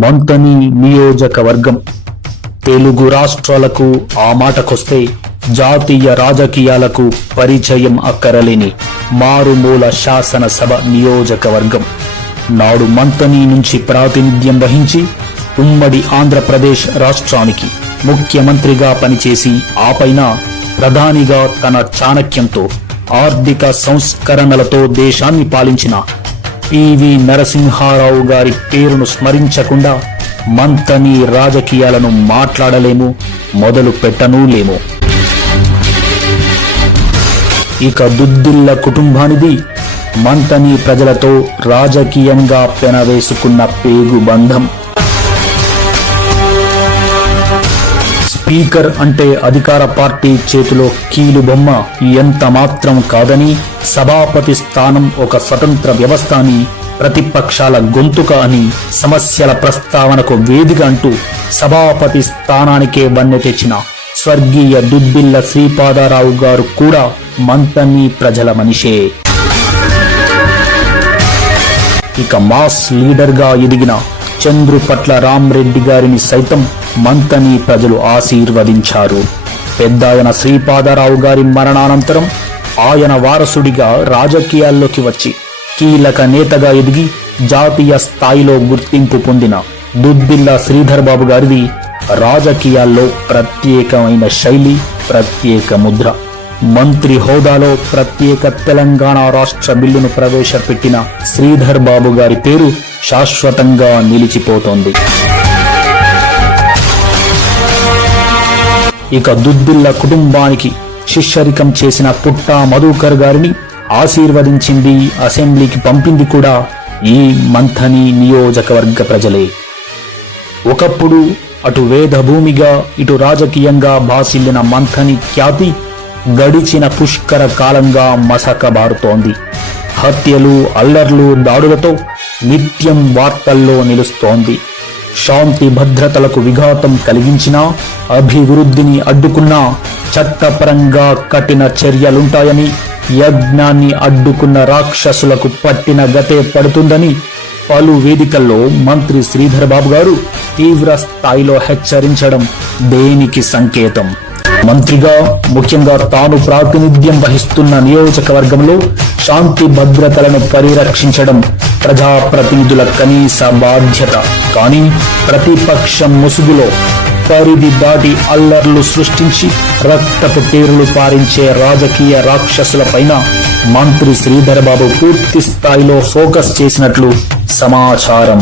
మంతని నియోజకవర్గం. తెలుగు రాష్ట్రాలకు ఆ మాటకొస్తే జాతీయ రాజకీయాలకు పరిచయం అక్కరలేని మారుమూల శాసనసభ నియోజకవర్గం. నాడు మంతని నుంచి ప్రాతినిధ్యం వహించి ఉమ్మడి ఆంధ్రప్రదేశ్ రాష్ట్రానికి ముఖ్యమంత్రిగా పనిచేసి ఆపైన ప్రధానిగా తన చాణక్యంతో ఆర్థిక సంస్కరణలతో దేశాన్ని పాలించిన పివి నరసింహారావు గారి పేరును స్మరించకుండా మంతని రాజకీయాలను మాట్లాడలేము మొదలు పెట్టనూ లేము. ఇక దుద్దిల్ల కుటుంబానిది మంతని ప్రజలతో రాజకీయంగా పెనవేసుకున్న పేగు బంధం. స్పీకర్ అంటే అధికార పార్టీ చేతిలో కీలు బొమ్మ ఎంత మాత్రం కాదని సభాపతి స్థానం ఒక స్వతంత్ర వ్యవస్థ అని ప్రతిపక్షాల గొంతుక అని సమస్యల ప్రస్తావనకు వేదిక అంటూ సభాపతి స్థానానికే వన్నె తెచ్చిన స్వర్గీయ దుద్దిల్ల శ్రీపాదారావు గారు కూడా మంతని ప్రజల మనిషే. ఇక మాస్ లీడర్గా ఎదిగిన ఎదిగిన చంద్రుపట్ల రామ్రెడ్డి గారిని సైతం మంతని ప్రజలు ఆశీర్వదించారు. పెద్దాయన శ్రీపాదరావు గారి మరణానంతరం ఆయన వారసుడిగా రాజకీయాల్లోకి వచ్చి కీలక నేతగా ఎదిగి జాతీయ స్థాయిలో గుర్తింపు పొందిన దుద్దిల్ల శ్రీధర్ బాబు గారిది రాజకీయాల్లో ప్రత్యేకమైన శైలి ప్రత్యేక ముద్ర. మంత్రి హోదాలో ప్రత్యేక తెలంగాణ రాష్ట్ర బిల్లును ప్రవేశపెట్టిన శ్రీధర్ బాబు గారి పేరు శాశ్వతంగా నిలిచిపోతోంది. ఇక దుద్దిల్ల కుటుంబానికి శిష్యరికం చేసిన పుట్టా మధుకర్ గారిని ఆశీర్వదించింది అసెంబ్లీకి పంపింది కూడా ఈ మంథని నియోజకవర్గ ప్రజలే. ఒకప్పుడు అటు వేదభూమిగా ఇటు రాజకీయంగా బాసిల్లిన మంథని ఖ్యాతి గడిచిన పుష్కర కాలంగా మసకబారుతోంది. హత్యలు అల్లర్లు దాడులతో నిత్యం వార్తల్లో నిలుస్తోంది. శాంతి భద్రతలకు విఘాతం కలిగించినా అభివృద్ధిని అడ్డుకున్నా చట్టపరంగా కఠిన చర్యలుంటాయని యజ్ఞాన్ని అడ్డుకున్న రాక్షసులకు పట్టిన గతే పడుతుందని పలు వేదికల్లో మంత్రి శ్రీధర్ బాబు గారు తీవ్ర స్థాయిలో హెచ్చరించడం దేనికి సంకేతం? మంత్రిగా ముఖ్యంగా తాను ప్రాతినిధ్యం వహిస్తున్న నియోజకవర్గంలో శాంతి భద్రతలను పరిరక్షించడం ప్రజాప్రతినిధుల కనీస బాధ్యత. కానీ ప్రతిపక్షం ముసుగులో పరిధి దాటి అల్లర్లు సృష్టించి రక్తపు పేరులు పారించే రాజకీయ రాక్షసులపైన మంత్రి శ్రీధరబాబు పూర్తి స్థాయిలో ఫోకస్ చేసినట్లు సమాచారం.